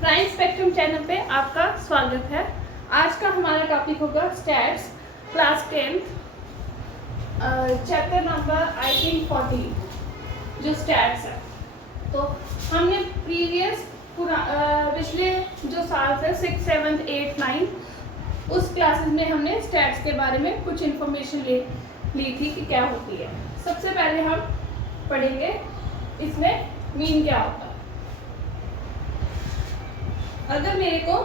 Prime spectrum channel पे आपका स्वागत है। आज का हमारा टॉपिक होगा stats class 10th chapter number I think 14 जो स्टैट्स है। तो हमने प्रीवियस पिछले जो साल थे 6th 7th 8th 9th उस क्लासेस में हमने स्टैट्स के बारे में कुछ इन्फॉर्मेशन ली थी कि क्या होती है। सबसे पहले हम पढ़ेंगे इसमें मीन क्या होता है। अगर मेरे को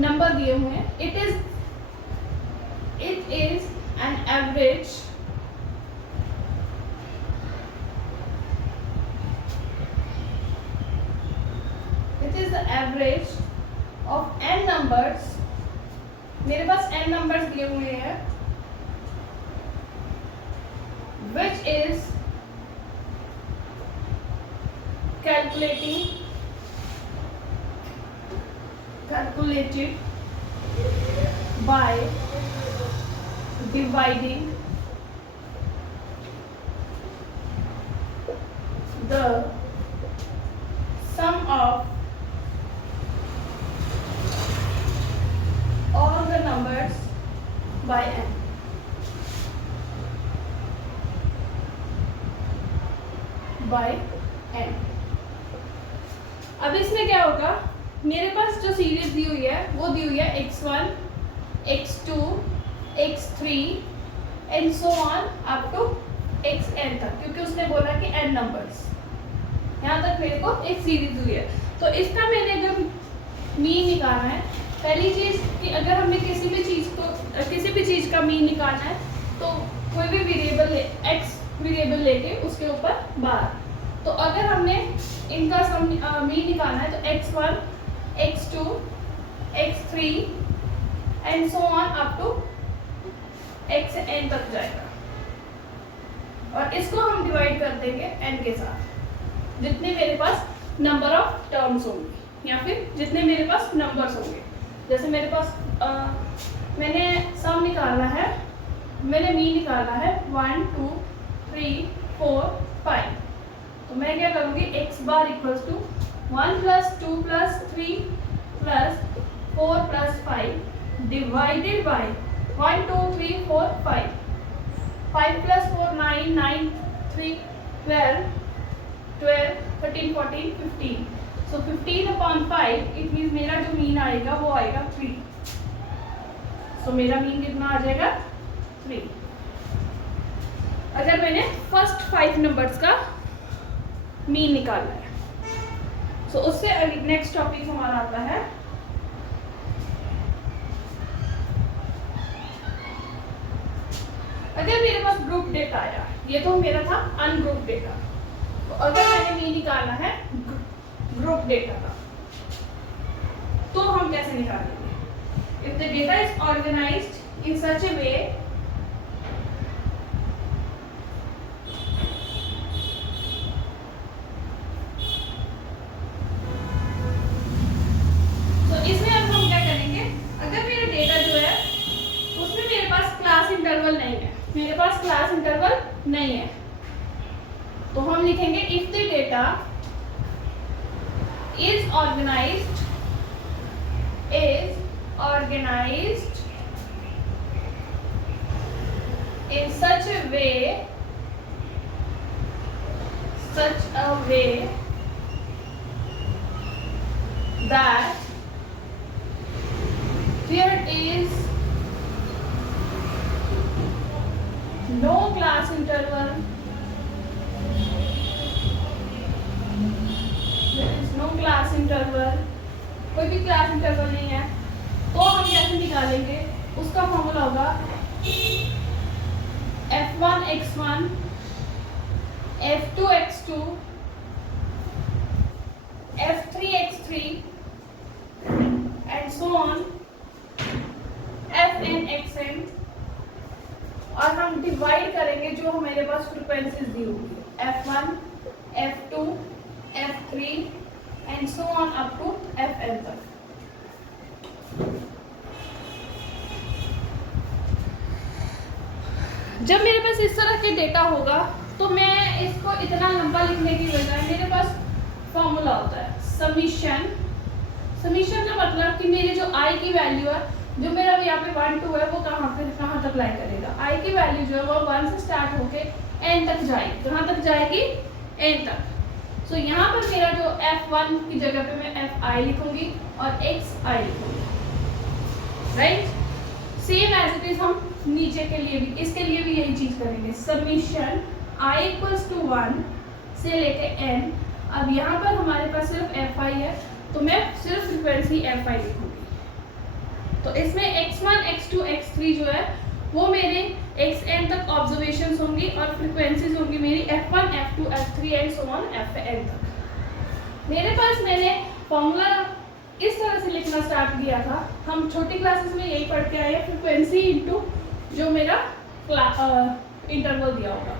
नंबर दिए हुए हैं, it is an average the average of n numbers. मेरे पास n नंबर्स दिए हुए हैं which is calculated by dividing the sum of all the numbers by n। अब इसमें क्या होगा, मेरे पास जो सीरीज दी हुई है वो दी हुई है x1, x2, x3 and so on up to xn तक, क्योंकि उसने बोला कि n नंबर्स, यहाँ तक मेरे को एक सीरीज हुई है। तो इसका मैंने अगर मीन निकालना है, पहली चीज़ कि अगर हमें किसी भी चीज़ का मीन निकालना है तो कोई भी वेरिएबल x वेरिएबल लेके उसके ऊपर बार। तो अगर हमने इनका मीन निकालना है तो x1, x2, x3 and so on up to xn तक जाएगा, और इसको हम डिवाइड कर देंगे n के साथ, जितने मेरे पास नंबर ऑफ टर्म्स होंगे या फिर जितने मेरे पास नंबर्स होंगे। जैसे मेरे पास मैंने सम निकालना है, मैंने मीन निकालना है 1 2 3 4 5। तो मैं क्या करूँगी, x bar equals to 1 + 2 + 3 + 4 + 5 divided by 1 2 3 4 5 5 + 4 9 9 3 12 12 13 14 15। So 15/5 it means मेरा जो मीन आएगा वो आएगा 3। सो मेरा मीन कितना आ जाएगा 3। अगर मैंने फर्स्ट 5 नंबर्स का मीन निकालना है। सो उससे नेक्स्ट टॉपिक हमारा आता है अगर मेरे पास ग्रुप डेटा आया, ये तो मेरा था अनग्रुप डेटा। तो अगर मैंने मीन निकालना है ग्रुप डेटा का, तो हम कैसे निकालेंगे। If the data is organised in such a way नहीं है, तो हम लिखेंगे if the data is organised in such a way that there is no class interval, कोई भी क्लास इंटरवल नहीं है, तो हम कैसे निकालेंगे। उसका फॉर्मूला होगा f1 x1 f2 x2 f3 x3 and so on fn xn, और हम डिवाइड करेंगे जो मेरे पास फ्रीक्वेंसीज दी होगी f1 f2 f3 and so on up to fn तक। जब मेरे पास इस तरह के डेटा होगा तो मैं इसको इतना लंबा लिखने की बजाय मेरे पास फॉर्मूला होता है समीशन। समीशन का मतलब कि मेरी जो आई की वैल्यू है, जो मेरा यहाँ पे 1 2 है, वो कहाँ तक लाई करेगा। आई की वैल्यू जो है वो 1 से स्टार्ट होके एन तक जाएगी। कहाँ तक जाएगी? एन तक। सो यहाँ पर मेरा जो F1 की जगह पे मैं Fi लिखूंगी और Xi लिखूंगी, right. Same as it is हम नीचे के लिए भी, इसके लिए भी यही चीज करेंगे। समीशन i इक्वल्स टू 1 से लेके n। अब यहाँ पर हमारे पास सिर्फ Fi है, तो मैं सिर्फ फ्रीक्वेंसी Fi लिखूंगी। तो इसमें x1 x2 x3 जो है वो मेरे xn तक ऑब्जर्वेशंस होंगी और फ्रीक्वेंसीज होंगी मेरी f1 f2 f3 and so on fn तक। मेरे पास मैंने फॉर्मूला इस तरह से लिखना स्टार्ट किया था। हम छोटी क्लासेस में यही पढ़ के आए हैं, फ्रीक्वेंसी इनटू जो मेरा इंटरवल दिया होगा,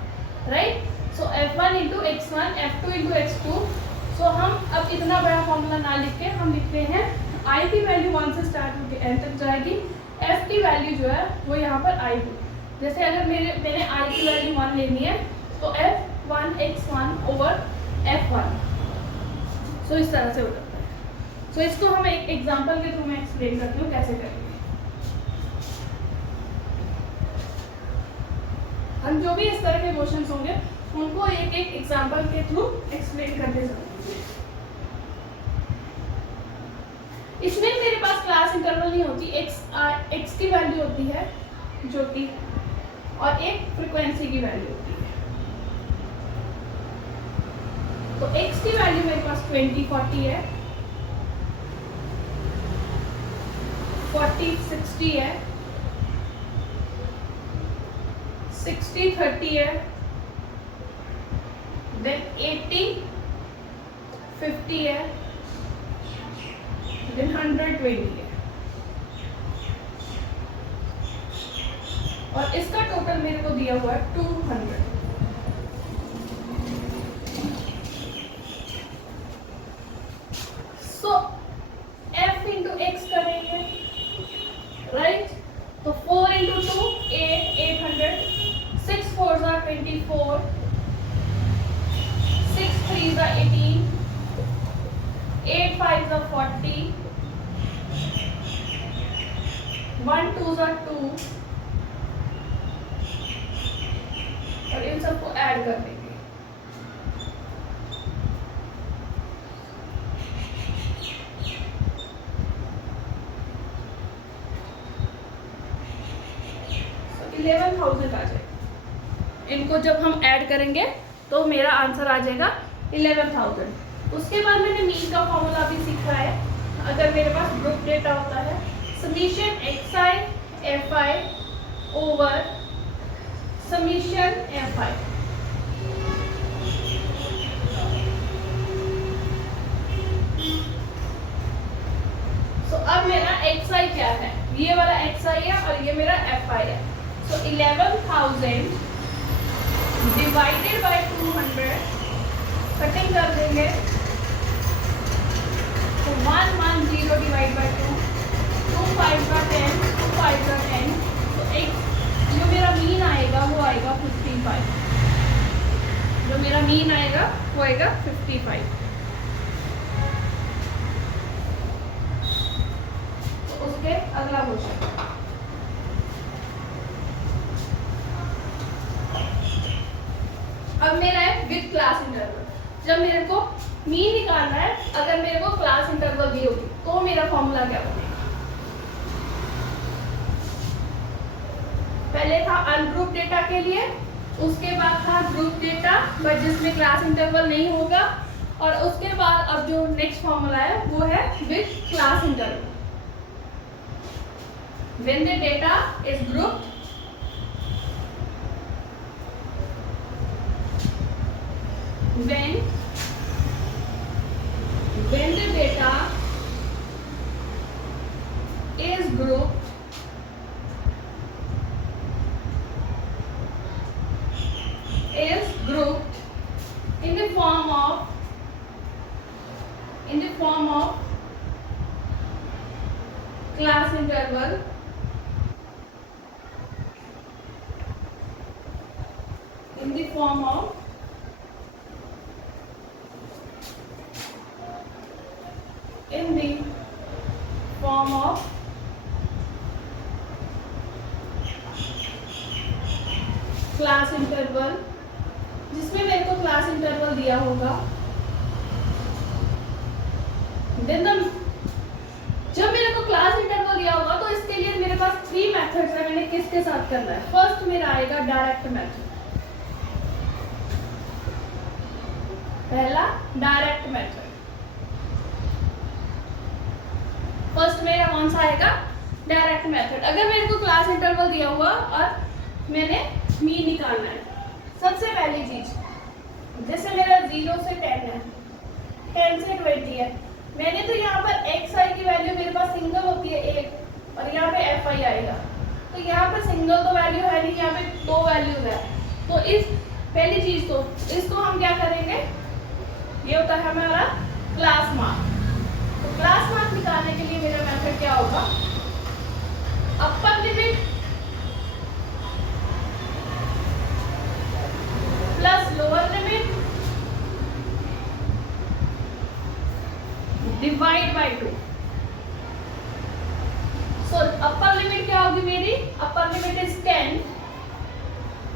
राइट। सो f1 into x1 f2 into x2। सो हम अब इतना बड़ा फॉर्मूला ना लिख के हम लिखते हैं i की वैल्यू 1 से स्टार्ट होकर n तक जाएगी। f की वैल्यू जो है वो यहाँ पर i होगी। जैसे अगर मैंने i की वैल्यू 1 लेनी है तो f1 x1 ओवर f1। सो इस तरह से हो जाता है। सो इसको हम एक एग्जांपल के थ्रू में एक्सप्लेन करती हूँ कैसे करेंगे। हम जो भी इस तरह के क्वेश्चंस होंगे उनको एक एक एग्जांपल के थ्रू एक्सप्लेन करते चलेंगे। इसमें मेरे पास क्लास इंटरवल नहीं होती, x की वैल्यू होती है जो कि, और एक फ्रीक्वेंसी की वैल्यू होती है। तो x की वैल्यू मेरे पास 20 40 है, 40 60 है, 60 30 है, देन 80 50 है, देन 120 है। और इसका टोटल मेरे को दिया हुआ है 200। सो f इंटू एक्स करेंगे, राइट। तो 4 इंटू 2 800, 6 4 24, 6 3 18, 8 5 40, 1 2 2, और इन सबको ऐड कर देंगे। तो 11,000 आ जाएगा। इनको जब हम ऐड करेंगे तो मेरा आंसर आ जाएगा 11,000। उसके बाद मैंने मीन का फॉर्मूला भी सीखा है। अगर मेरे पास ग्रुप डेटा होता है, summation xi fi over summation fi। सो अब मेरा xi क्या है, ये वाला xi है और ये मेरा fi है। सो 11,000 डिवाइडेड बाय 200, कटिंग कर देंगे तो 110 डिवाइड बाय 2, 2 5 का 10, 2 5 का 10। तो एक जो मेरा मीन आएगा वो आएगा 55। जो मेरा मीन आएगा वो आएगा 55। तो उसके अगला क्वेश्चन, अब मेरा है विद क्लास इंटरवल। जब मेरे को मीन निकालना है, अगर मेरे को क्लास इंटरवल दी होगी तो मेरा फॉर्मूला क्या बनेगा। पहले था अनग्रुप डेटा के लिए, उसके बाद था ग्रुप डेटा बट जिसमें क्लास इंटरवल नहीं होगा, और उसके बाद अब जो नेक्स्ट फॉर्मूला है वो है with class interval. When the data is grouped, when the data is grouped in the form of class interval, in the form of in the form of class interval, जिसमें मेरे को class interval दिया होगा। Then जब मेरे को class interval दिया होगा तो इसके लिए मेरे पास 3 मेथड्स है, मैंने किसके साथ करना है। फर्स्ट मेरा आएगा डायरेक्ट मेथड, पहला डायरेक्ट मेथड। फर्स्ट मेरा कौन सा आएगा, डायरेक्ट मेथड। अगर मेरे को क्लास इंटरवल दिया हुआ और मैंने मीन निकालना है, सबसे पहली चीज, जैसे मेरा 0 से 10 है, 10 से 20 है, मैंने तो यहाँ पर xi की वैल्यू मेरे पास सिंगल होती है 1 और यहाँ पे fi आएगा, तो यहाँ पे सिंगल तो वैल्यू है नहीं, यहाँ पे 2 वैल्यूज है। तो इस पहली चीज तो इसको हम क्या करेंगे, ये होता है हमारा क्लास मार्क। तो क्लास मार्क निकालने के लिए मेरा मेथड क्या होगा, upper limit plus lower limit divide by 2। So upper limit क्या होगी मेरी, upper limit is 10,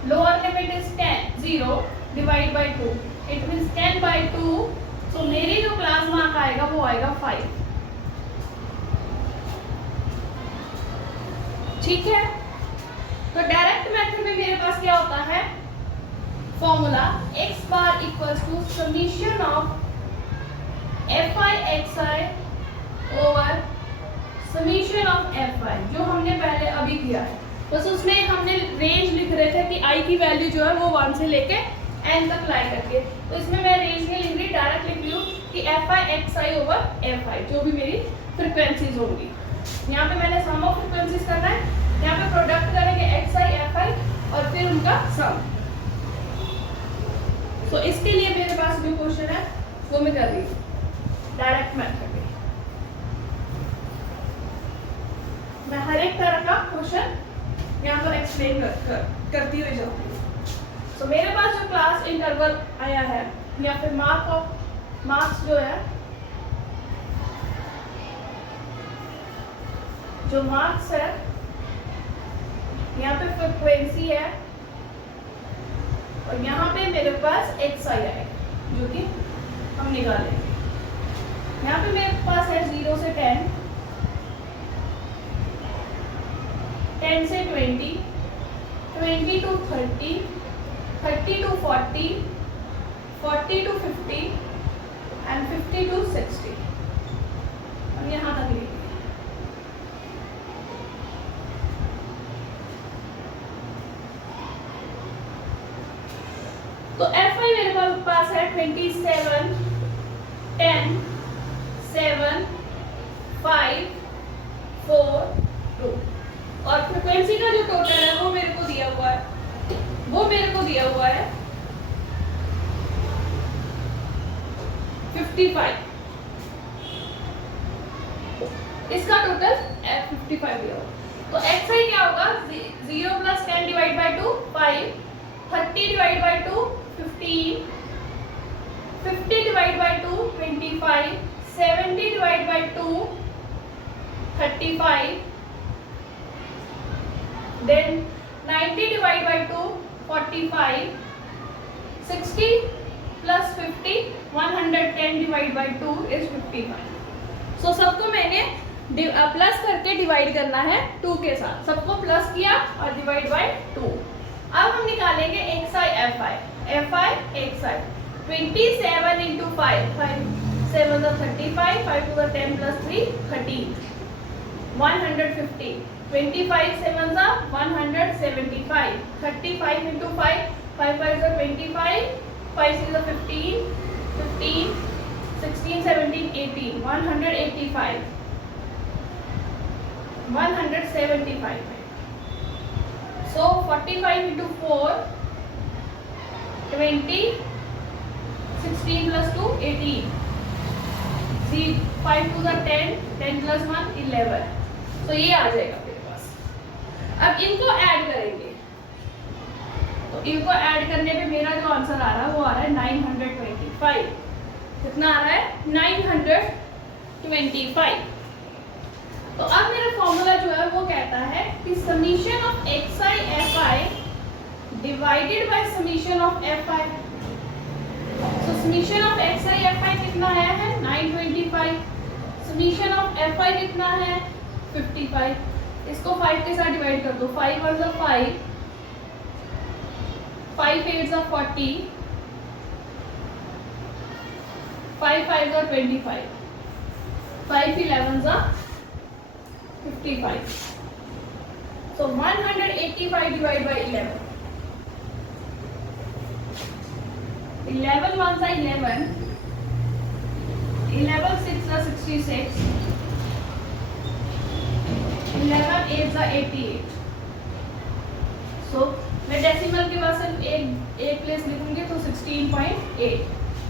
lower limit is 0 divide by 2, it means 10 by 2। So मेरी जो क्लास मार्क आएगा वो आएगा 5। ठीक है, तो डायरेक्ट मेथड में मेरे पास क्या होता है, formula x bar equals to summation of fi xi over summation of fi, जो हमने पहले अभी किया है। बस उसमें हमने रेंज लिख रहे थे कि i की वैल्यू जो है वो 1 से लेके n तक लाई करके, तो इसमें मैं रेंज नहीं लिख रही, डायरेक्ट लिख रही हूँ कि fi xi ओवर fi, जो भी मेरी फ्रिक्वेंसीज होंगी। यहाँ पे मैंने सम ऑफ फ्रिक्वेंसीज करना है, यहाँ पे प्रोडक्ट करेंगे xi fi और फिर उनका सम। तो इसके लिए मेरे पास जो क्वेश्चन है वो मैं कर रही हूँ डायरेक्ट मेथड में। मैं हर एक तरह का क्वेश्चन यहाँ पर एक्सप्लेन करती हुई जाऊंगी। तो मेरे पास जो क्लास इंटरवल आया है या फिर मार्क्स जो है, जो मार्क्स है यहाँ पे फ्रीक्वेंसी है और यहाँ पे मेरे पास xi आएगा जो कि हम निकालेंगे। यहाँ पे मेरे पास है 0 से 10, 10 से 20, 20 to 30, 30 to 40, 40 to 50 and 50 to 60। अब यहाँ तक लिखिए। तो fi मेरे पास है 27, 10, 7, 5, 4, 2 और फ्रीक्वेंसी का जो टोटल है वो मेरे को दिया हुआ है, वो मेरे को दिया हुआ है 55। इसका टोटल 55 दिया हुआ। तो xi क्या होगा, 0 plus 10 divide by 2 5, 30 divide by 2 15, 50 divide by 2 25, 70 divide by 2 35, then 90 divide by 2 45, 60 plus 50 110 divide by 2 is 55। सो सबको मैंने प्लस करके डिवाइड करना है 2 के साथ, सबको प्लस किया और डिवाइड बाय 2। अब हम निकालेंगे xi fi, fi xi 27 into 5, 5 7 are 35, 5 to the 10 plus 3 13, 150, 25 7 are 175, 35 into 5, 5 5 are 25, 5 6 are 15, 15, 16 17 18, 185, 175। So 45 into 4 20, 16 plus 2 18, see 5 to the 10, 10 plus 1 11। तो ये आ जाएगा मेरे पास। अब इनको ऐड करेंगे, तो इनको ऐड करने पे मेरा जो आंसर आ रहा है वो आ रहा है 925। कितना आ रहा है, 25। तो अब मेरा फॉर्मूला जो है वो कहता है कि summation of xi fi divided by summation of fi। तो समीशन ऑफ xi fi कितना है 925। समीशन ऑफ fi कितना है 55। इसको 5 के साथ डिवाइड कर दो, 5 1 जा 5, 5 8 जा 40, 5 5 जा 25, 5 11 जा 55। So 185 divided by 11. 11 ones are 11. 11 6 are 66. 11 8 are 88. So मैं डेसिमल के बाद सिर्फ एक प्लेस लिखूंगी तो 16.8।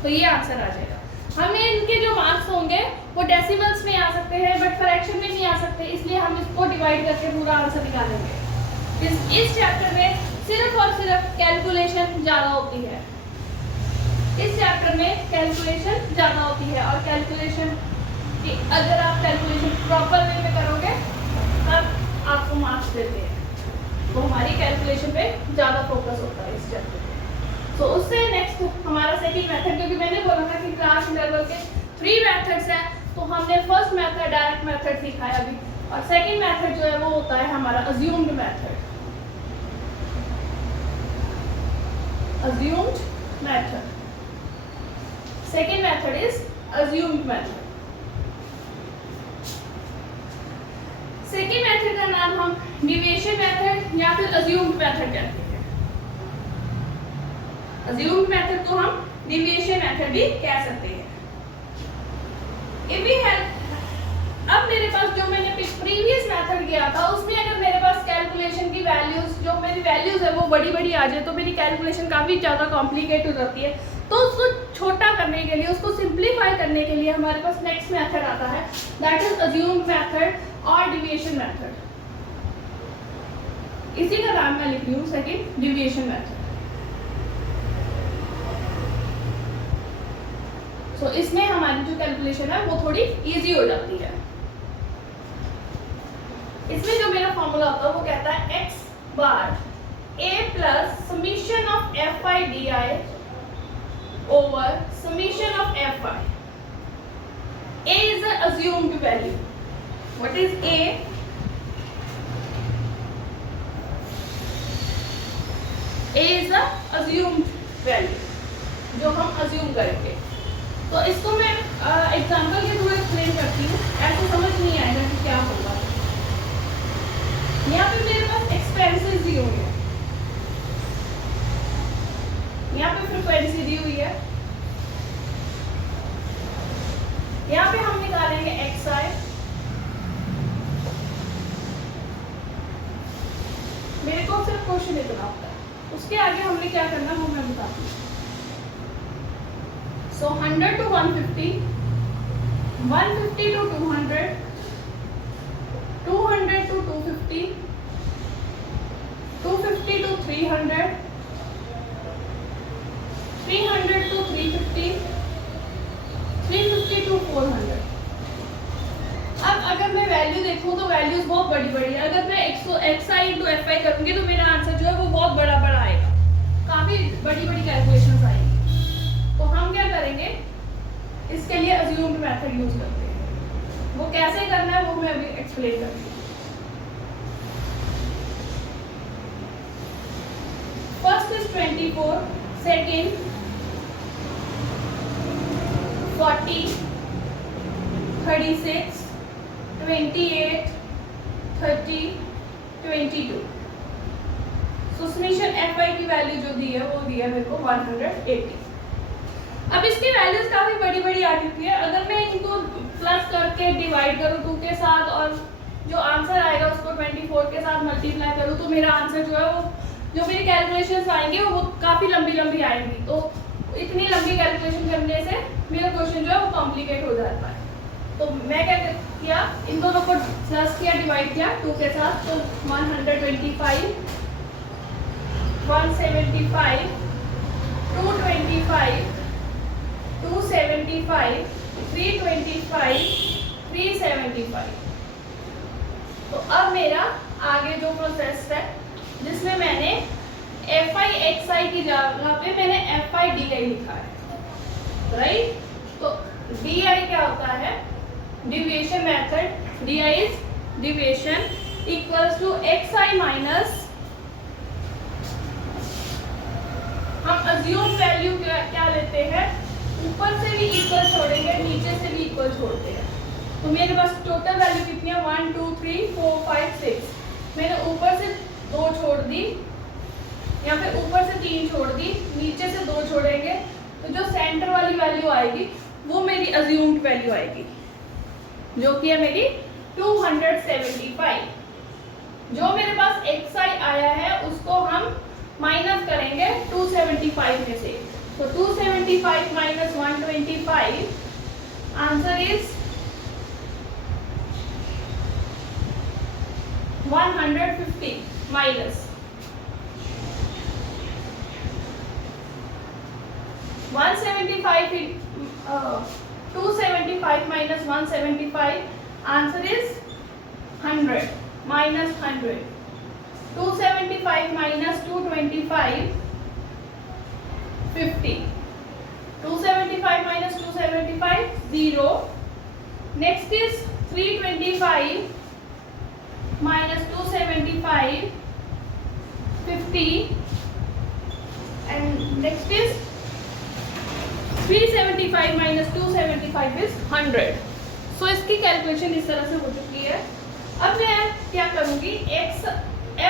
तो ये आंसर आ जाएगा। हमें इनके जो मार्क्स होंगे वो डेसिमल्स में आ सकते हैं बट फ्रैक्शन में नहीं आ सकते, इसलिए हम इसको डिवाइड करके पूरा आंसर निकालेंगे। इस चैप्टर में सिर्फ और सिर्फ कैलकुलेशन ज़्यादा होती है। इस चैप्टर में कैलकुलेशन ज़्यादा होती है और कैलकुलेशन की अगर आप कैलकुलेशन प्रॉपर वे में करोगे तब आपको मार्क्स देते हैं। तो हमारी कैलकुलेशन पे ज़्यादा फोकस होता है इस चैप्टर में। तो उससे नेक्स्ट हमारा सेकंड मेथड, क्योंकि मैंने बोला था कि क्लास इंटरवल के 3 मेथड्स हैं, तो हमने फर्स्ट मेथड डायरेक्ट मेथड सीखा है अभी, और सेकंड मेथड जो है वो होता है हमारा assumed method. Assumed method, second method is assumed method. Second method का नाम हम डिविएशन मेथड या फिर अज्यूम्ड मेथड कहते हैं। अज्यूम्ड मेथड को हम डिविएशन मेथड भी कह सकते हैं। अब मेरे पास जो मैंने प्रीवियस मेथड किया था उसमें अगर मेरे पास कैलकुलेशन की वैल्यूज, जो मेरी वैल्यूज है वो बड़ी बड़ी आ जाए तो मेरी कैलकुलेशन काफ़ी ज़्यादा कॉम्प्लिकेट हो जाती है। तो उसको छोटा करने के लिए, उसको सिंप्लीफाई करने के लिए हमारे पास नेक्स्ट मेथड आता है, दैट इज अज्यूम्ड मेथड और डिविएशन मेथड। इसी का नाम मैं लिख रही हूँ सेकंड, डिविएशन मेथड। तो इसमें हमारी जो कैलकुलेशन है वो थोड़ी इजी हो जाती है। इसमें जो मेरा फॉर्मूला होता है वो कहता है x bar a plus summation of fi di over summation of fi। a is the assumed value. What is a? a is the assumed value, जो हम assume करेंगे। तो इसको मैं एग्जांपल के थ्रू एक्सप्लेन करती हूँ, ऐसे समझ नहीं आएगा कि क्या होगा। यहाँ पे मेरे पास एक्सपेंसेस दी हुई है, यहाँ पे फ्रीक्वेंसी दी हुई है, यहाँ पे हम निकालेंगे xi। मेरे को सिर्फ क्वेश्चन इतना होता है, उसके आगे हमने क्या करना वो मैं बताती हूँ। So 100 to 150, 150 to 200, 200 to 250, 250 to 300, 300 to 350, 350 to 400। अब अगर मैं वैल्यू देखूं तो वैल्यूज बहुत बड़ी बड़ी है। अगर मैं xi into fi करूंगी तो मेरा आंसर जो है वो बहुत बड़ा बड़ा आएगा, काफी बड़ी बड़ी कैलकुलेशंस आएंगी। तो हम क्या करेंगे, इसके लिए अज्यूम्ड मेथड यूज करते हैं। वो कैसे करना है वो मैं अभी एक्सप्लेन करूंगी। First is 24, second 40, 36, 28, 30, 22। So summation fi की वैल्यू जो दी है वो दी है मेरे को 180। अब इसकी वैल्यूज काफी बड़ी बड़ी आ चुकी है। अगर मैं इनको प्लस करके डिवाइड करूँ 2 के साथ और जो आंसर आएगा उसको 24 के साथ मल्टीप्लाई करूँ तो मेरा आंसर जो है वो, जो मेरी कैलकुलेशंस आएंगी वो काफी लंबी लंबी आएंगी। तो इतनी लंबी कैलकुलेशन करने से मेरा क्वेश्चन जो है वो कॉम्प्लिकेट हो जाता है। तो मैं क्या किया, इन दोनों को प्लस किया, डिवाइड किया 2 के साथ, तो 125, 175, 225, 275, 325, 375। तो अब मेरा आगे जो प्रोसेस है जिसमें मैंने FI/XI की जगह पे मैंने FI/DI लिखा है, राइट। तो DI क्या होता है, deviation method, DI is deviation equals to XI minus, हम अज्यूम वैल्यू क्या लेते हैं, ऊपर से भी इक्वल छोड़ेंगे, नीचे से भी इक्वल छोड़ते हैं। तो मेरे पास टोटल वैल्यू कितनी है, 1 2 3 4 5 6, मैंने ऊपर से 2 छोड़ दी या फिर ऊपर से 3 छोड़ दी, नीचे से 2 छोड़ेंगे, तो जो सेंटर वाली वैल्यू आएगी वो मेरी अज्यूम्ड वैल्यू आएगी, जो कि है मेरी 275। जो मेरे पास XI आया है उसको हम माइनस करेंगे 275 में से, तो 275 minus 125, answer is 150 minus 175, 275 minus 175, answer is 100 minus 100, 275 minus 225, 50, 275 minus 275, 0, next is 325 minus 275, 50, and next is 375 minus 275 is 100. So इसकी कैलकुलेशन इस तरह से हो चुकी है। अब मैं क्या करूंगी,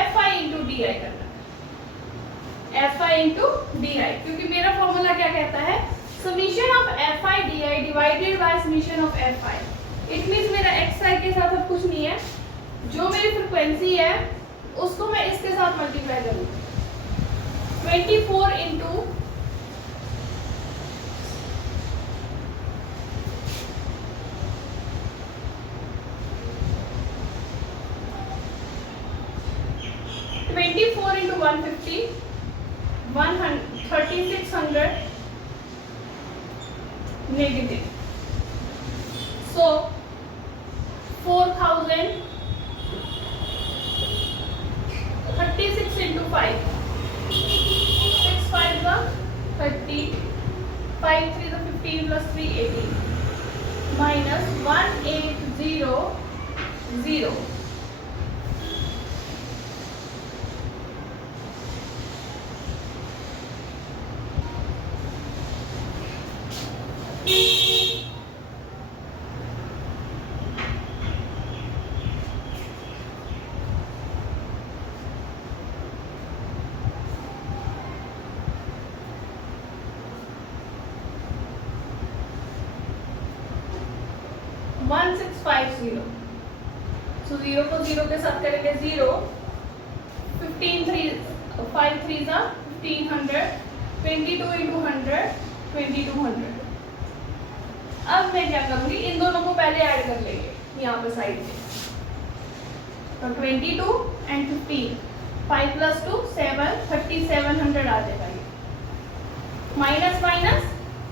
FI into DI करना है, FI into DI, क्योंकि मेरा फॉर्मूला क्या कहता है, summation of FI DI divided by summation of FI। It means मेरा XI के साथ अब कुछ नहीं है, जो मेरी फ्रीक्वेंसी है उसको मैं इसके साथ मल्टीप्लाई करूंगी, 24 into 150, 3600 negative, so 4000, 36 into 5, 6 5 30, 5 3 15 plus 3 18, minus 1800, so 0 को 0 के साथ करेंगे 0, 15 3 5 3 जा 1500, 22 into 100, 2200। अब मैं क्या करूंगी, इन दोनों को पहले ऐड कर लेंगे यहाँ पे साइड पे, तो 22 and 15, 5 plus 2 7, 3700 आ जाएगा ये, माइनस माइनस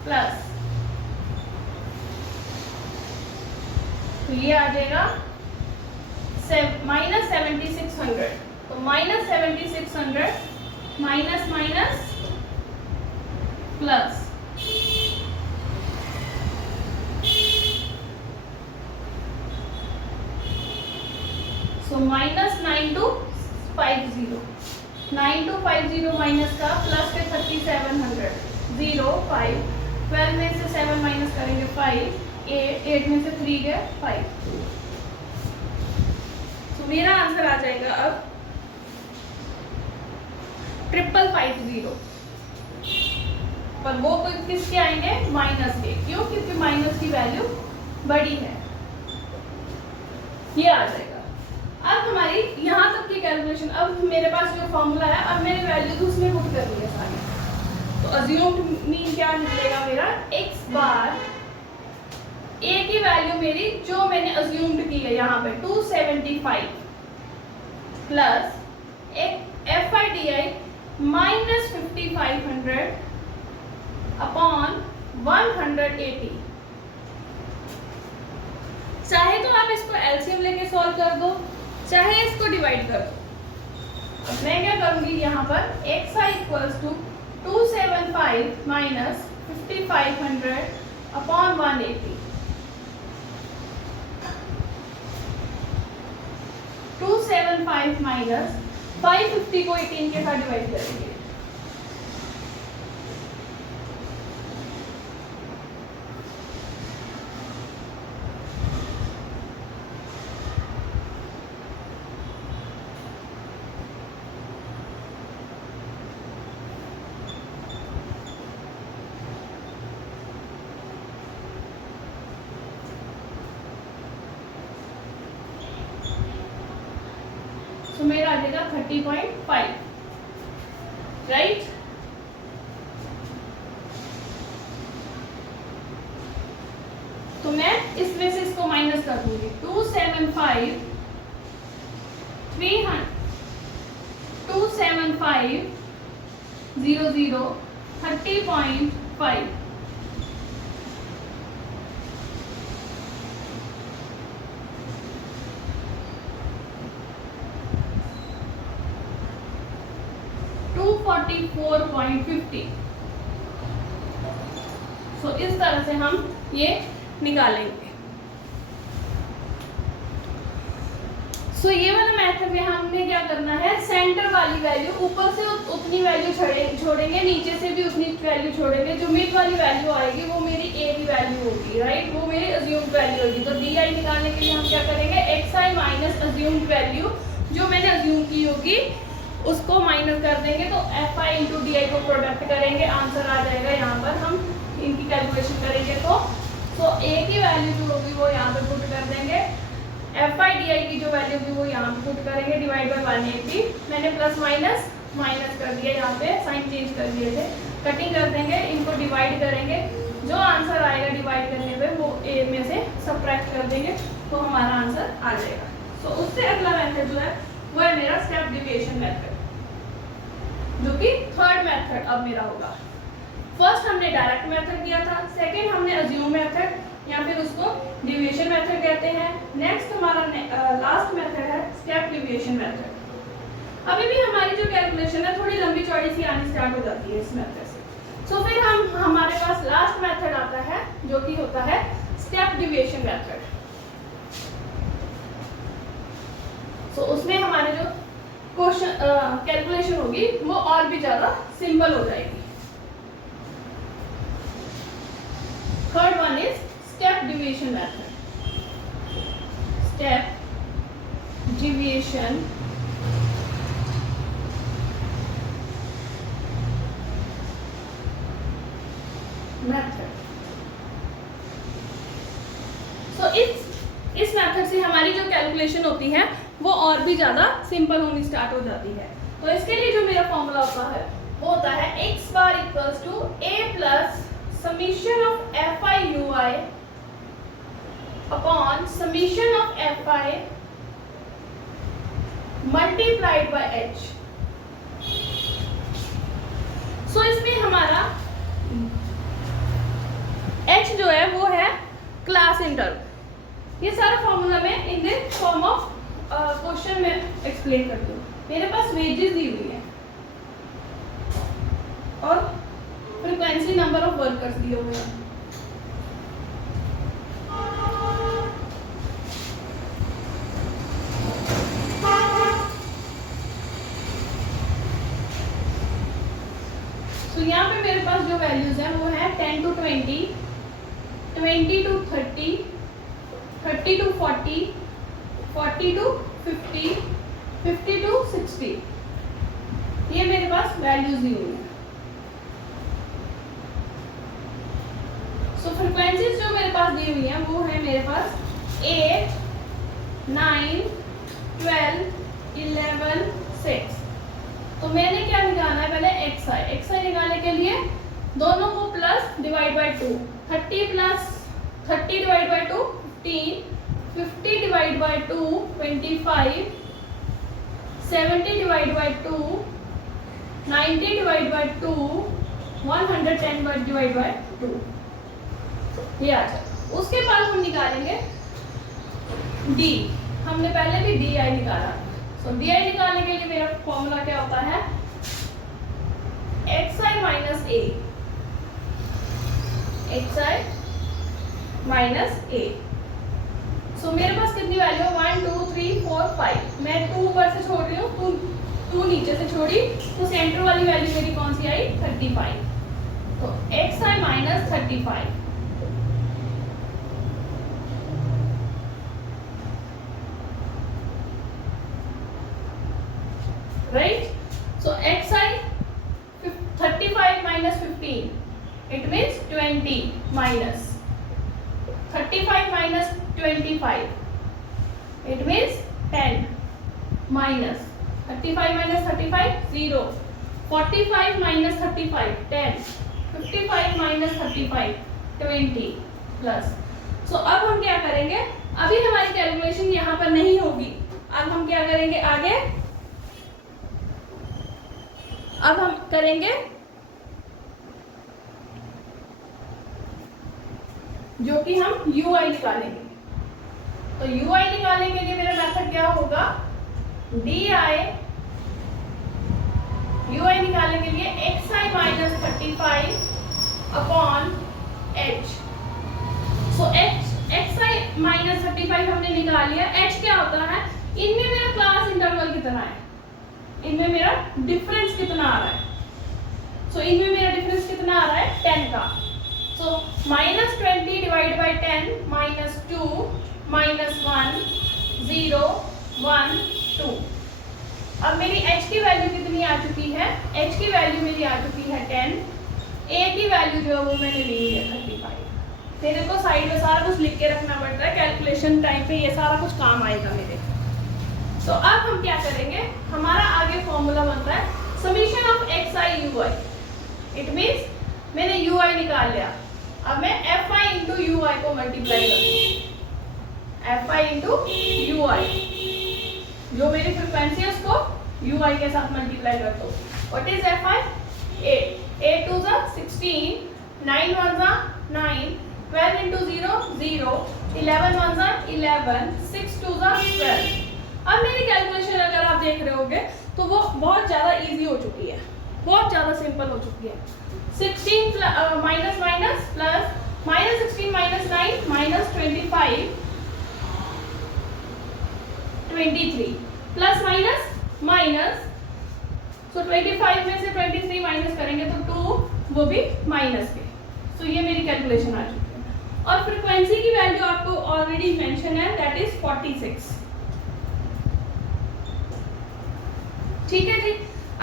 प्लस, तो ये आ जाएगा माइनस 7600, तो minus 7600 minus minus plus, so minus 9250, 9250 minus का प्लस के 3700, 0 5, 12 में से 7 माइनस करेंगे 5, 8 में से 3 गए 5, तो मेरा आंसर आ जाएगा अब 5550, पर वो किसके आएंगे, माइनस के, क्यों, क्योंकि माइनस की वैल्यू बड़ी है, ये आ जाएगा। अब हमारी यहाँ तक की कैलकुलेशन, अब मेरे पास जो फॉर्मूला है, अब मैंने वैल्यूज उसमें पुट करनी है सारी, तो अज्यूम्ड मीन क्या निकलेगा मेरा, x बार a की वैल्यू मेरी जो मैंने अज्यूम्ड की है यहाँ पे 275 प्लस FI/DI माइनस 5500 अपॉन 180, चाहे आप इसको एलसीएम लेके सॉल्व कर दो, चाहे इसको डिवाइड कर दो। अब मैं क्या करूंगी यहाँ पर xi equals to 275 minus 5500 upon 180। 275 minus 550 को 18 के साथ डिवाइड करेंगे। तो मेरा आ जाएगा 30.5, राइट। तो मैं इसमें से इसको माइनस कर दूंगी। 275 00 30.5 244.50। सो इस तरह से हम ये निकालेंगे। सो ये वाला मेथड में हमने क्या करना है, सेंटर वाली वैल्यू ऊपर से उतनी वैल्यू छोड़ेंगे, नीचे से भी उतनी वैल्यू छोड़ेंगे। जो मिड वाली वैल्यू आएगी वो मेरी ए की वैल्यू होगी, राइट, वो मेरी अज्यूम्ड वैल्यू होगी। तो डी आई निकालने के लिए हम क्या करेंगे, एक्स आई माइनस अज्यूम्ड वैल्यू जो मैंने अज्यूम की होगी उसको माइनस कर देंगे। तो F I into D I को प्रोडक्ट करेंगे, आंसर आ जाएगा। यहाँ पर हम इनकी कैलकुलेशन करेंगे तो ए की वैल्यू जो होगी वो यहाँ पे पुट कर देंगे, एफ आई डी आई की जो वैल्यू होगी वो यहाँ पे पुट करेंगे, डिवाइड बाय 180। मैंने प्लस माइनस कर दिया, यहाँ पे साइन चेंज कर दिए थे। कटिंग कर देंगे, इनको डिवाइड करेंगे, जो आंसर आएगा डिवाइड करने पे वो ए में से सबट्रैक्ट कर देंगे, तो हमारा आंसर आ जाएगा। तो उससे अगला मेथड जो है वो है मेरा स्टेप डेविएशन मेथड, जो कि थर्ड मेथड अब मेरा होगा। फर्स्ट हमने डायरेक्ट मेथड किया था, सेकंड हमने अज्यूम मेथड या फिर उसको डेविएशन मेथड कहते हैं। नेक्स्ट हमारा लास्ट मेथड है स्टेप डेविएशन मेथड। अभी भी हमारी जो कैलकुलेशन है थोड़ी लंबी चौड़ी सी आनी स्टार्ट हो जाती है इस मेथड से। सो फिर हमारे पास लास्ट मेथड आता है जो कि होता है स्टेप डेविएशन मेथड। तो उसमें हमारे जो क्वेश्चन कैलकुलेशन होगी वो और भी ज्यादा सिंपल हो जाएगी। Third one is step deviation method. Step deviation method. So इस मेथड से हमारी जो कैलकुलेशन होती है वो और भी ज्यादा सिंपल होनी स्टार्ट हो जाती है। तो इसके लिए जो मेरा फॉर्मूला होता है वो होता है x bar equals to a plus summation of F I U I upon summation of F I multiplied by h। So इसमें हमारा h जो है वो है क्लास इंटरवल। ये सारा फॉर्मूला मैं in the form of question में एक्सप्लेन करती हूँ। मेरे पास वेजेस दी हुई है और फ्रीक्वेंसी नंबर ऑफ वर्कर्स दिए हुए हैं। तो यहाँ पे मेरे पास जो वैल्यूज हैं वो है 10 to 20, 20 to 30, 30 to 40, 40 to 50, 50 to 60। ये मेरे पास वैल्यूज दी हुई है। सो फ्रीक्वेंसीज जो मेरे पास दी हुई है वो है मेरे पास 8, 9, 12, 11, 6। तो मैंने क्या निकालना है, पहले एक्स आई निकालने के लिए दोनों को plus divide by 2, 30 divide by 2 15, 50 divide by 2 25, 70 divide by 2 90 divide by 2 110 divide by 2। ये आ जाए। उसके बाद हम निकालेंगे डी, हमने पहले भी डी आई निकाला। सो डी आई निकालने के लिए मेरा फॉर्मूला क्या होता है, एक्स आई माइनस ए, एक्स आई माइनस ए। सो मेरे पास कितनी वैल्यू है, 1 2 3 4 5। मैं 2 ऊपर से छोड़ रही हूँ, 2 नीचे से छोड़ी, तो सेंटर वाली वैल्यू मेरी कौन सी आई, 35। तो x I minus 35, right. So x I 35 minus 15, it means 20 minus 35 minus 25, it means 10 minus 35 minus 35 0, 45 minus 35 10, 55 minus 35 20 plus. सो अब हम क्या करेंगे, अभी हमारी कैलकुलेशन यहाँ पर नहीं होगी, अब हम क्या करेंगे आगे, अब हम करेंगे जो कि हम यू आई निकालेंगे। तो यू आई निकालने के लिए मेरा मेथड क्या होगा, डी आई, यू आई निकालने के लिए एक्स आई माइनस 35 अपॉन एच। सो एक्स आई माइनस 35 हमने निकाल लिया। एच क्या होता है, इनमें मेरा क्लास इंटरवल कितना है, इनमें मेरा डिफरेंस कितना आ रहा है। सो इनमें मेरा डिफरेंस कितना आ रहा है, 10 का। So minus 20 divide by 10, minus 2 minus 1 0 1 2। अब मेरी h की वैल्यू कितनी आ चुकी है, h की वैल्यू मेरी आ चुकी है 10, a की वैल्यू जो है वो मैंने ली है 35। मेरे को साइड में सारा कुछ लिख के रखना पड़ता है, कैलकुलेशन टाइम पे ये सारा कुछ काम आएगा मेरे। तो अब हम क्या करेंगे, हमारा आगे फॉर्मूला बनता है summation of x I U I. It means मैंने यू आई निकाल लिया, अब मैं एफ आई इंटू यू आई को मल्टीप्लाई करूँ, एफ आई इंटू यू आई, जो मेरी फ्रीक्वेंसी है उसको यू आई के साथ मल्टीप्लाई कर दो। What is F I, 8 2 16, 9 1 9, 12 into 0 0, 11 1 11, 6 2 12। अब मेरी कैलकुलेशन अगर आप देख रहे होगे तो वो बहुत ज़्यादा इजी हो चुकी है, बहुत ज़्यादा सिंपल हो चुकी है। 16 minus minus plus, minus 16 minus 9 minus 25 23 plus minus minus, so 25 में से 23 माइनस करेंगे तो 2, वो भी माइनस के। सो ये मेरी कैलकुलेशन आ चुकी है। और फ्रीक्वेंसी की वैल्यू आपको ऑलरेडी मेंशन है, दैट इज 46। ठीक है जी।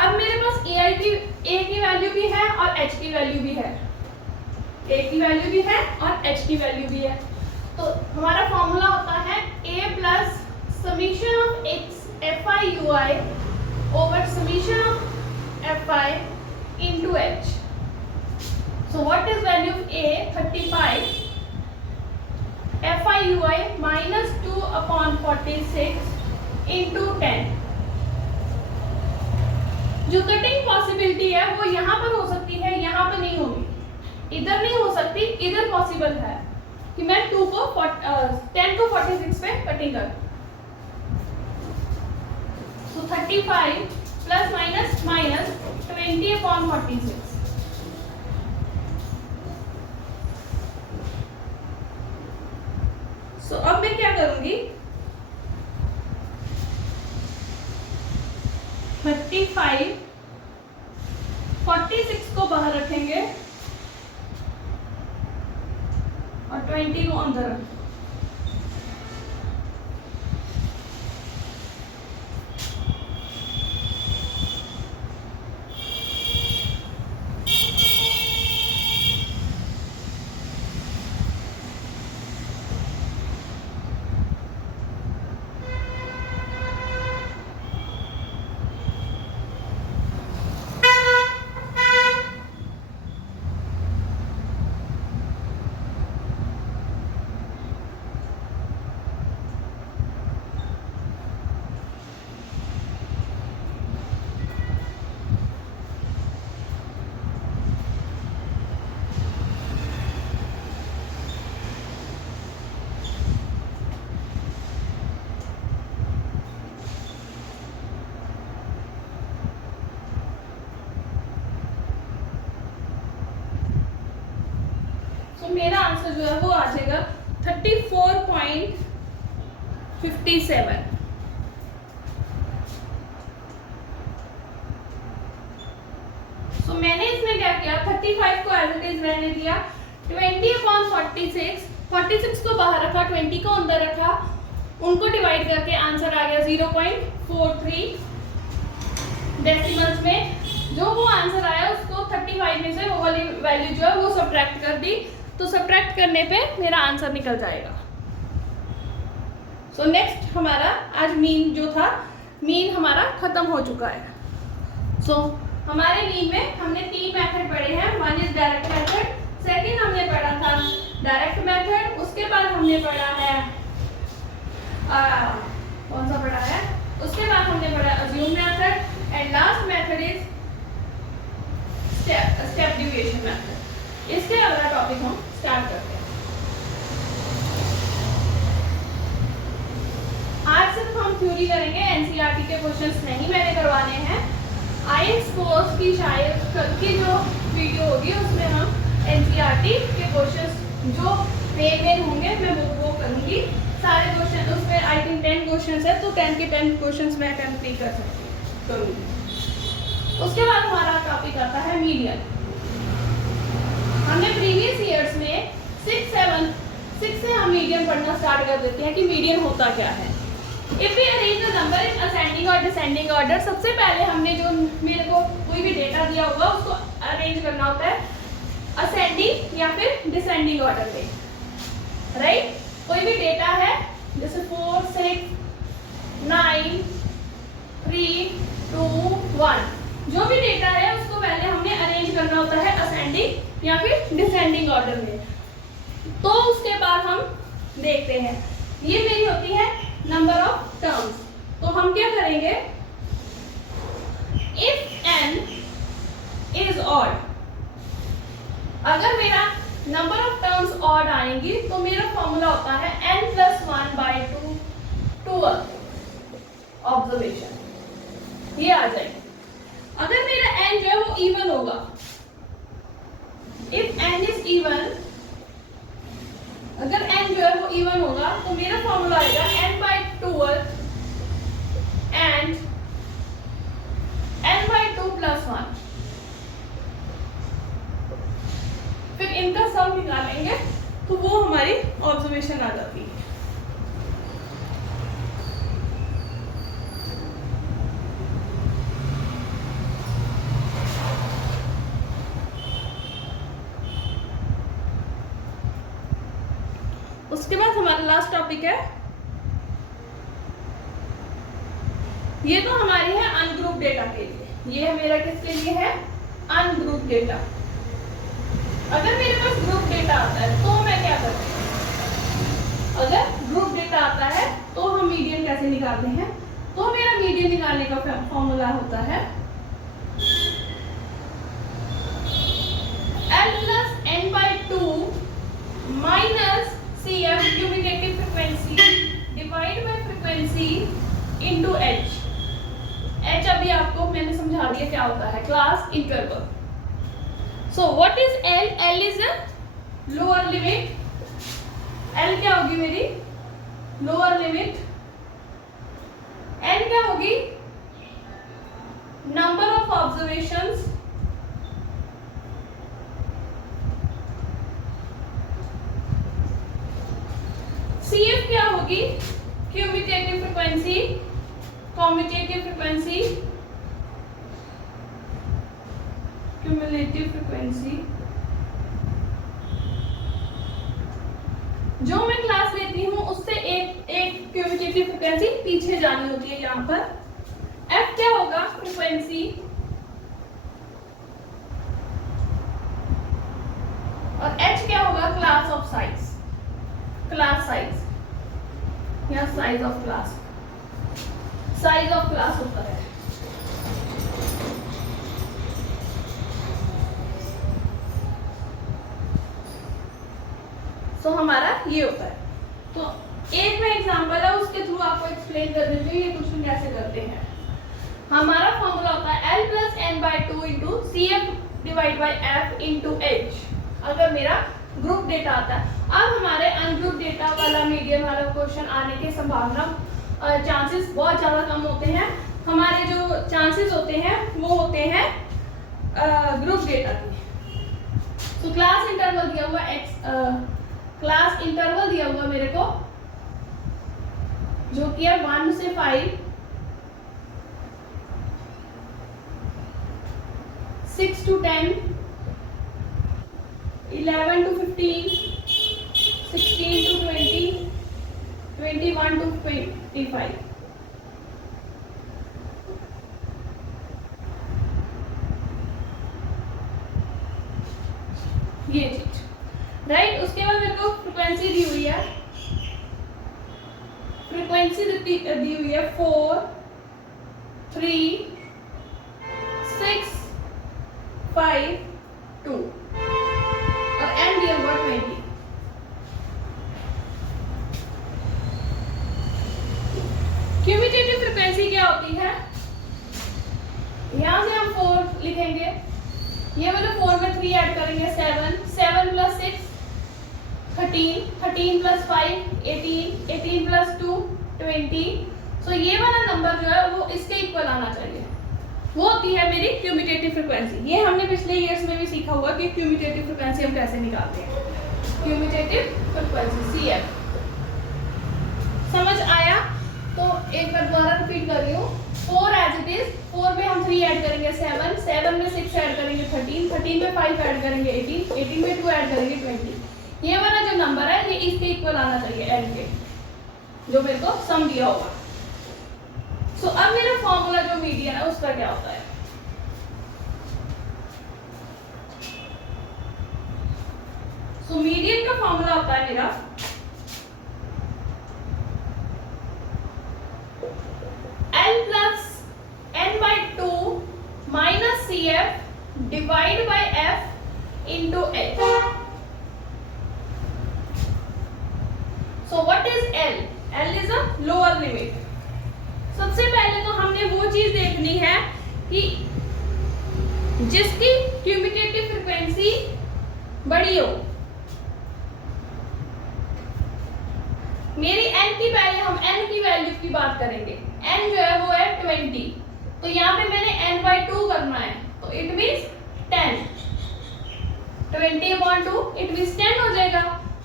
अब मेरे पास ए की वैल्यू भी है और एच की वैल्यू भी है, ए की वैल्यू भी है और एच की वैल्यू भी है। तो हमारा फॉर्मूला होता है A plus summation of X F I U I over summation of F I into H. So what is value of A, 35, F I U I minus 2 upon 46 into 10। जो cutting possibility है वो यहाँ पर हो सकती है, यहाँ पर नहीं होगी, इधर नहीं हो सकती, इधर पॉसिबल है कि मैं 10 को 46 पे कटिंग करूं। तो 35 प्लस माइनस माइनस 20 अपॉन 46। सो अब मैं क्या करूंगी, 35 46 को बाहर रखेंगे और 20 को अंदर रखेंगे। आंसर जो है वो आ जाएगा 34.57। तो मैंने इसमें क्या किया, 35 को एज इट इज रहने दिया, 20/46, 46 को बाहर रखा, 20 को अंदर रखा, उनको डिवाइड करके आंसर आ गया 0.43 डेसिमल्स में। जो वो आंसर आया उसको 35 में से वो वाली वैल्यू जो है वो सब्ट्रैक्ट कर दी, तो सब्ट्रैक्ट करने पे मेरा आंसर निकल जाएगा। सो नेक्स्ट हमारा आज मीन जो था, मीन हमारा खत्म हो चुका है। सो हमारे मीन में हमने 3 मेथड पढ़े हैं। One is direct method, second हमने पढ़ा था डायरेक्ट मेथड, उसके बाद हमने पढ़ा है कौन सा पढ़ा है, उसके बाद हमने पढ़ा assume method, and last method is step deviation method. इसके अगला टॉपिक हम स्टार्ट करते हैं। आज सिर्फ हम थ्योरी करेंगे, एनसीईआरटी के क्वेश्चंस नहीं मैंने करवाने हैं। आईएएस कोर्स की शायद कल की जो वीडियो होगी उसमें हम एनसीईआरटी के क्वेश्चंस जो मेन होंगे मैं वो करूंगी। सारे क्वेश्चन उसमें आई थिंक 10 क्वेश्चंस है, तो 10 के 10 क्वेश्चंस मैं कंप्लीट कर सकती करूंगी। उसके बाद हमारा टॉपिक आता है मीडियन। हमने प्रीवियस ईयर्स में 6 से हम मीडियन पढ़ना स्टार्ट कर देते हैं कि मीडियन होता क्या है। If we arrange the number in ascending और डिसेंडिंग ऑर्डर, सबसे पहले हमने जो मेरे को कोई भी डेटा दिया होगा उसको अरेंज करना होता है असेंडिंग या फिर डिसेंडिंग ऑर्डर में, राइट। कोई भी डेटा है जैसे 4, 6, 9, 3, 2, 1, जो भी डेटा है उसको पहले हमने अरेंज करना होता है असेंडिंग या फिर डिसेंडिंग ऑर्डर में। तो उसके बाद हम देखते हैं, ये मेरी होती है नंबर ऑफ टर्म्स। तो हम क्या करेंगे, इफ n इज ऑड, अगर मेरा नंबर ऑफ टर्म्स ऑड आएंगी तो मेरा फॉर्मूला होता है n+1/2 ऑब्जर्वेशन, ये आ जाएगी। अगर मेरा n जो है वो इवन होगा, इफ n इज इवन, अगर n जो है वो इवन होगा तो मेरा फॉर्मूला आएगा n/12 एंड n/2+1। फिर इनका सम निकालेंगे तो वो हमारी ऑब्जर्वेशन आ जाती है। उसके बाद हमारा लास्ट टॉपिक है, ये तो हमारी है अनग्रुप डेटा के लिए, ये मेरा किसके लिए है, अनग्रुप डेटा। अगर मेरे पास ग्रुप डेटा आता है तो मैं क्या करती हूँ, अगर ग्रुप डेटा आता है तो हम मीडियन कैसे निकालते हैं, तो मेरा मीडियन निकालने का फॉर्मूला होता है L+n/2 minus CF cumulative frequency divide by frequency into H। H अभी आपको मैंने समझा दिया क्या होता है, class interval. So what is L? L is a lower limit, L क्या होगी मेरी, लोअर लिमिट। N क्या होगी, नंबर ऑफ ऑब्जर्वेशंस, CF क्या होगी, cumulative frequency, commutative frequency, cumulative frequency. जो मैं क्लास लेती हूँ उससे एक क्यूमुलेटिव फ्रीक्वेंसी पीछे जानी होती है यहाँ पर। F क्या होगा, फ्रीक्वेंसी, और H क्या होगा, class of size, class size या size of class, size of class होता है। तो हमारा ये होता है। तो एक में एग्जांपल है उसके थ्रू आपको एक्सप्लेन कर देती हूँ ये क्वेश्चन कैसे करते हैं। हमारा फॉर्मूला होता है L+n/2 × CF/F × H। अगर मेरा ग्रुप डेटा आता है। अब हमारे अनग्रुप डेटा वाला मीडियम वाला क्वेश्चन आने की संभावना चांसेस बहुत ज़्यादा कम होते हैं। हमारे जो चांसेस होते हैं वो होते हैं ग्रुप डेटा के। तो क्लास इंटरवल दिया हुआ क्लास इंटरवल दिया हुआ मेरे को जो कि है 1 से 5, 6 to 10, 11 to 15, 16 to 20, 21 to 25। ये चीज राइट। उसके बाद मेरे को फ्रीक्वेंसी दी हुई है, फ्रीक्वेंसी दी हुई है 4, 3, 6, 5, 2 और n दिया हुआ 20। क्यूमुलेटिव फ्रीक्वेंसी क्या होती है? यहां से हम 4 लिखेंगे, ये वाला 4 में 3 ऐड करेंगे 7, 7 + 6 13, 13 + 5 18, 18 + 2 20। सो ये वाला नंबर जो है वो इसके इक्वल आना चाहिए, वो होती है मेरी क्यूमुलेटिव फ्रीक्वेंसी। ये हमने पिछले ईयर्स में भी सीखा हुआ कि क्यूमुलेटिव फ्रीक्वेंसी हम कैसे निकालते हैं। क्यूमुलेटिव फ्रीक्वेंसी CF समझ आया? तो एक बार दोबारा रिपीट कर रही हूँ। 4 एज इट इज, 4 में हम 3 ऐड करेंगे 7, 7 में 6 ऐड करेंगे 13, 13 में 5 ऐड करेंगे 18, 18 में 2 ऐड करेंगे 20। ये वाला जो नंबर है ये इसके इक्वल आना चाहिए n के, जो मेरे को सम दिया होगा। सो अब मेरा फॉर्मूला जो मीडियन है उसका क्या होता है? सो मीडियन का फॉर्मूला होता है मेरा L plus n/2 minus CF divide by F into H. So what is L? L is a lower limit. सबसे पहले तो हमने वो चीज देखनी है कि जिसकी क्यूमुलेटिव फ्रीक्वेंसी बड़ी हो। मेरी n की पहले हम n की वैल्यू की बात करेंगे। n जो है वो है 20, तो यहाँ पे मैंने n/2 करना है, तो इट मीन्स 10, 20/2 इट मीन्स 10 हो जाएगा।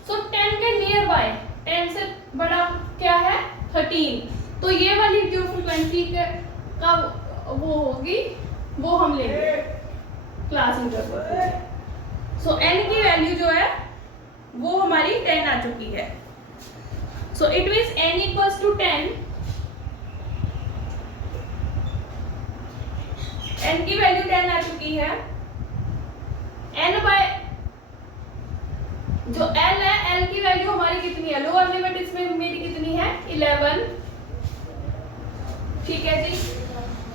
सो 10 के नियर बाय, 10 से बड़ा क्या है 13, तो ये वाली जो फ्रीक्वेंसी का वो होगी वो हम लेंगे क्लास इंटरवल। सो n की वैल्यू जो है वो हमारी 10 आ चुकी है। So it means n equals to 10, n की वैल्यू 10 आ चुकी है। n बाय जो l है, l की वैल्यू हमारी कितनी है? लोअर लिमिट इसमें मेरी कितनी है? 11। ठीक है जी।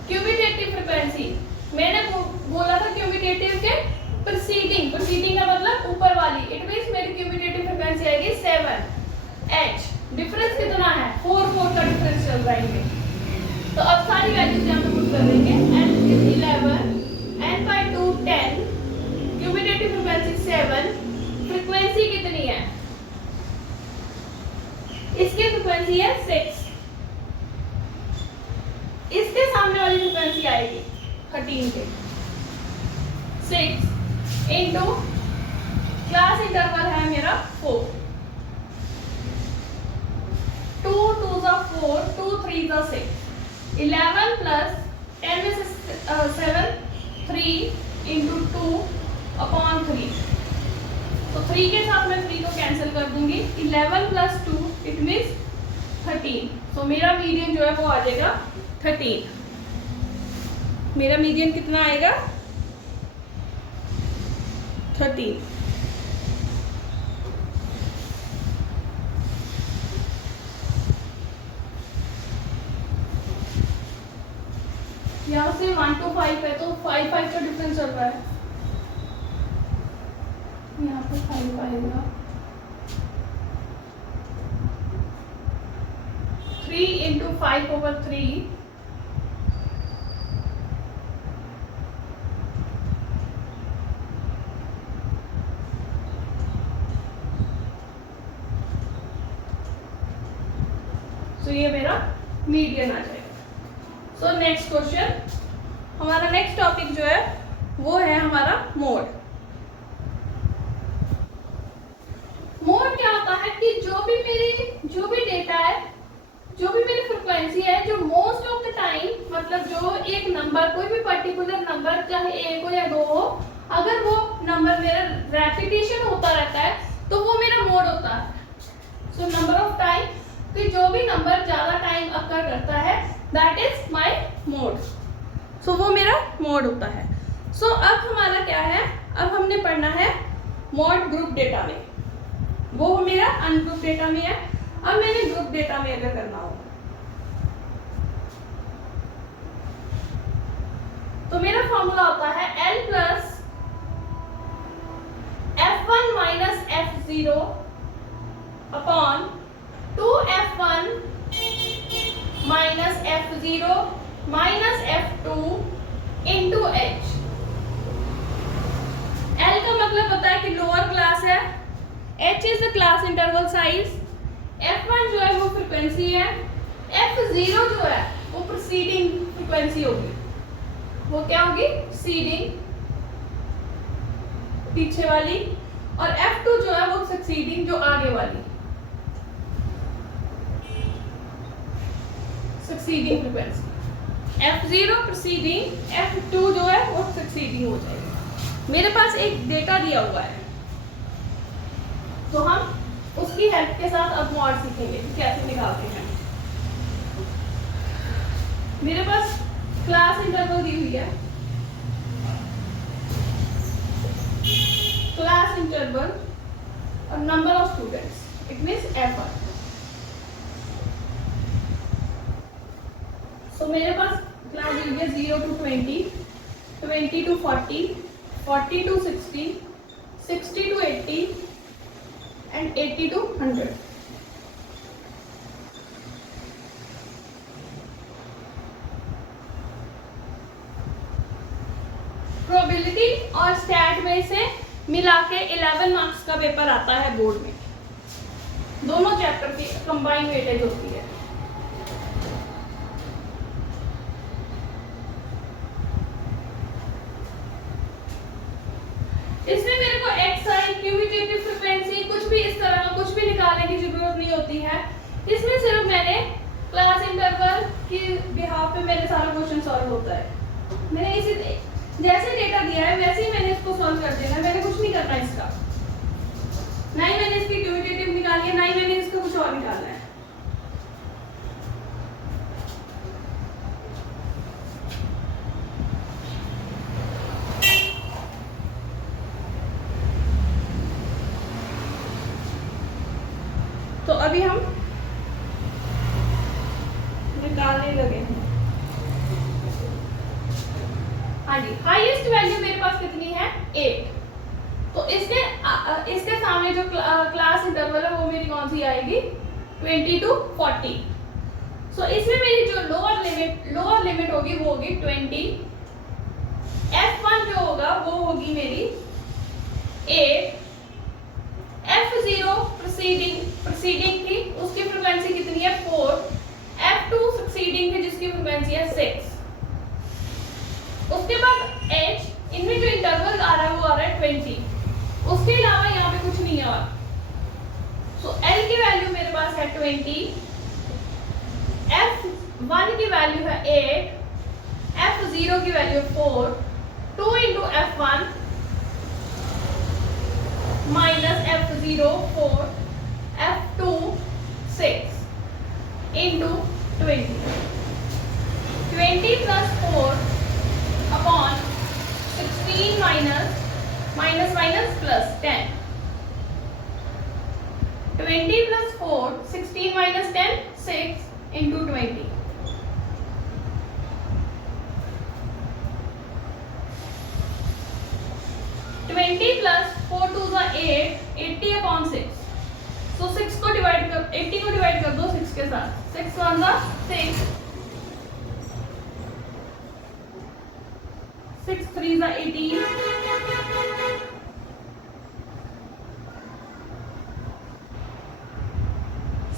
क्यूमुलेटिव फ्रीक्वेंसी मैंने बोला था क्यूमुलेटिव के प्रीसीडिंग, प्रीसीडिंग का मतलब ऊपर वाली, इट मींस मेरी क्यूमुलेटिव फ्रीक्वेंसी आएगी 7। h डिफरेंस कितना है? 4 4 का डिफरेंस चल रहा है। तो अब सारी वैल्यूज यहाँ पे पुट कर देंगे। n is 11, n/2 10, cumulative frequency 7, frequency कितनी है? इसकी फ्रीक्वेंसी है 6, इसके सामने वाली फ्रीक्वेंसी आएगी 13 के 6 इंटू क्लास इंटरवल है मेरा 4, 2 2 4, 2 3 6, 11 प्लस 10 में से 7, 3 इंटू 2/3, तो 3 के साथ मैं 3 को कैंसिल कर दूंगी। 11 प्लस 2 इट मीन्स 13। तो मेरा मीडियन जो है वो आ जाएगा 13। मेरा मीडियन कितना आएगा? 13। यहाँ से 1 to 5 है तो 5 5 का डिफरेंस चल रहा है। यहाँ पे 5 आएगा, 3 इंटू 5/3, तो ये मेरा मीडियन आ जाएगा। सो नेक्स्ट क्वेश्चन, हमारा नेक्स्ट टॉपिक जो है वो है हमारा मोड। मोड क्या होता है कि जो भी डेटा है, जो भी मेरी फ्रिक्वेंसी है, जो मोस्ट ऑफ द टाइम, मतलब जो एक नंबर, कोई भी पर्टिकुलर नंबर, चाहे एक हो या दो हो, अगर वो नंबर मेरा रेपिटेशन होता रहता है तो वो मेरा मोड होता है। सो नंबर ऑफ टाइम, कि जो भी नंबर ज्यादा टाइम अकर करता है, दैट इज माय मोड। सो वो मेरा मोड होता है। सो अब हमारा क्या है, अब हमने पढ़ना है मोड ग्रुप डेटा में। वो मेरा अनग्रुप डेटा में है। अब मैंने ग्रुप डेटा में अगर करना हो तो मेरा फॉर्मूला होता है L plus F1 minus F0 upon 2F1 minus F0 minus F2 into H। L का मतलब होता है कि लोअर क्लास है, H is the class interval size, F1 जो है वो फ्रीक्वेंसी है, F0 जो है वो प्रीसीडिंग फ्रीक्वेंसी होगी। वो क्या होगी? सीडिंग, पीछे वाली, और F2 जो है वो सक्सीडिंग, जो आगे वाली, succeeding frequency. F0 preceding, F2 जो है वो सक्सीडिंग हो जाएगी। मेरे पास एक डेटा दिया हुआ है, तो हम उसकी हेल्प के साथ अब मॉड सीखेंगे कि कैसे निकालते हैं। मेरे पास क्लास इंटरवल दी हुई है, क्लास इंटरवल और number of students, it means F1। सो मेरे पास क्लास दी हुई है 0 to 20, 20 to 40, 40 to 60, 60 to 80 and 80 to 100। Probability और स्टैट में से मिला के 11 मार्क्स का पेपर आता है बोर्ड में। दोनों चैप्टर की कंबाइंड वेटेज होती है। इसमें मेरे को एक्साई, क्यूबिटेटिव फ्रीक्वेंसी, कुछ भी इस तरह का कुछ भी निकालने की जरूरत नहीं होती है। इसमें सिर्फ मैंने क्लास इंटरवल की बिहाफ पे मैंने सारा क्वेश्चन सॉल्व होता है। मैंने इसी जैसे डेटा दिया है वैसे ही मैंने इसको सॉल्व कर देना, मैंने कुछ नहीं करना इसका। ना ही मैंने इसकी क्यूबिटेटिव निकाली है, ना ही मैंने इसका कुछ और निकालना है। तो अभी हम निकालने लगे हैं। हाँ जी, हाईएस्ट वैल्यू मेरे पास कितनी है? 8। तो इसके सामने जो क्लास इंटरवल है वो मेरी कौन सी आएगी? 20 to 40। सो इसमें मेरी जो लोअर लिमिट होगी वो होगी 20। F1 जो होगा वो होगी मेरी 8। F0 प्रीसीडिंग थी, उसकी फ्रीक्वेंसी कितनी है? 4। F2 सक्सीडिंग थी, जिसकी फ्रीक्वेंसी है 6। उसके बाद H, इनमें जो इंटरवल आ रहा है वो आ रहा है 20। उसके अलावा यहाँ पे कुछ नहीं है और। सो L की वैल्यू मेरे पास है 20, F1 की वैल्यू है 8, F0 की value 4, 2 into F1 minus F0 4, F2 6 into 20। 20 plus 4 upon 16 minus plus 10। 20 plus 4, 16 minus 10, 6 into 20। Plus 4 2 8, 80 upon 6। सो 6 को डिवाइड कर 80 को डिवाइड कर दो 6 के साथ। 6 1 6, 6 3 18,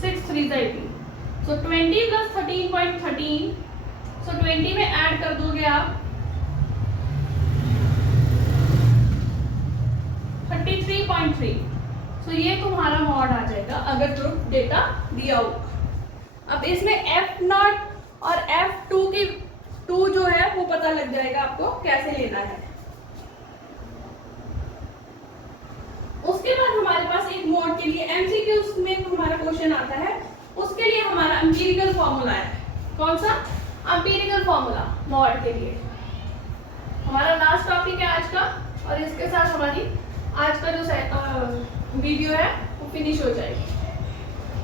6 3 18। सो 20 प्लस 13.13, सो 20 में ऐड कर दोगे आप 33.3, सो ये तुम्हारा मॉड आ जाएगा अगर ग्रुप डेटा दिया होगा। अब इसमें F0 और F2 की 2 जो है वो पता लग जाएगा आपको कैसे लेना है। उसके बाद हमारे पास एक मॉड के लिए एमसीक्यूज में हमारा क्वेश्चन आता है, उसके लिए हमारा एम्पिरिकल फॉर्मूला है। कौन सा? एम्पिरिकल फॉर्मूला मॉड के लिए। हमारा लास्ट टॉपिक है आज का, और इसके साथ हमारी आज का जो वीडियो है वो फिनिश हो जाएगी।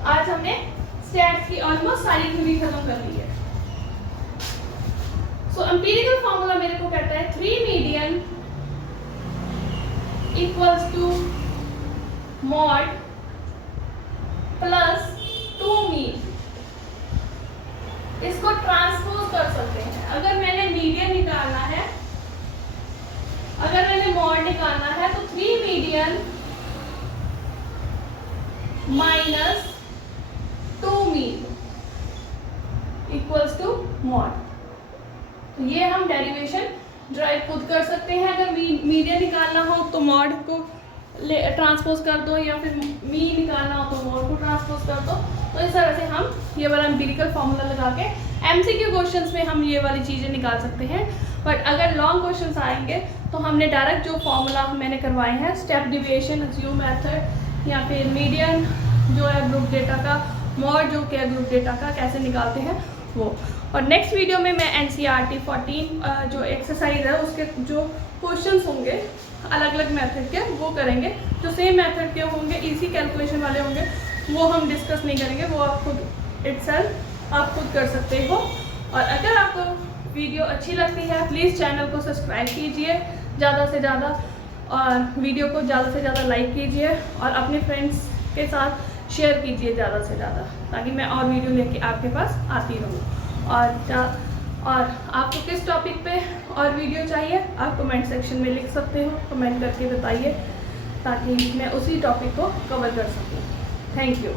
आज हमने स्टैट्स की ऑलमोस्ट सारी थ्योरी खत्म कर ली है। सो एम्पिरिकल फॉर्मूला मेरे को कहता है 3 median equals to mode plus 2 mean. इसको ट्रांसपोज कर सकते हैं। अगर मैंने मीडियन निकालना है, अगर मैंने मॉड निकालना है तो 3 median minus 2 mean equals to mode. तो ये हम डेरिवेशन ड्राइव खुद कर सकते हैं। अगर मीडियन निकालना हो तो मॉड को ट्रांसपोज कर दो, या फिर मीन निकालना हो तो मॉड को ट्रांसपोज कर दो। तो इस तरह से हम ये वाला एम्पिरिकल फॉर्मूला लगा के एमसीक्यू क्वेश्चंस में हम ये वाली चीज़ें निकाल सकते हैं। बट अगर लॉन्ग क्वेश्चंस आएंगे तो हमने डायरेक्ट जो फॉर्मूला मैंने करवाए हैं, स्टेप डिविएशन, अज्यूम मेथड, या फिर मीडियन जो है ग्रुप डेटा का, मॉड जो क्या ग्रुप डेटा का कैसे निकालते हैं वो। और नेक्स्ट वीडियो में मैं NCERT 14 जो एक्सरसाइज है उसके जो क्वेश्चंस होंगे अलग अलग मेथड के वो करेंगे। जो सेम मेथड के होंगे, इसी कैलकुलेशन वाले होंगे, वो हम डिस्कस नहीं करेंगे, वो आप खुद इटसेल्फ आप खुद कर सकते हो। और अगर आपको वीडियो अच्छी लगती है प्लीज़ चैनल को सब्सक्राइब कीजिए ज़्यादा से ज़्यादा, और वीडियो को ज़्यादा से ज़्यादा लाइक कीजिए, और अपने फ्रेंड्स के साथ शेयर कीजिए ज़्यादा से ज़्यादा, ताकि मैं और वीडियो लेके आपके पास आती रहूँ। और आपको किस टॉपिक पे और वीडियो चाहिए आप कमेंट सेक्शन में लिख सकते हो, कमेंट करके बताइए, ताकि मैं उसी टॉपिक को कवर कर सकूँ। Thank you.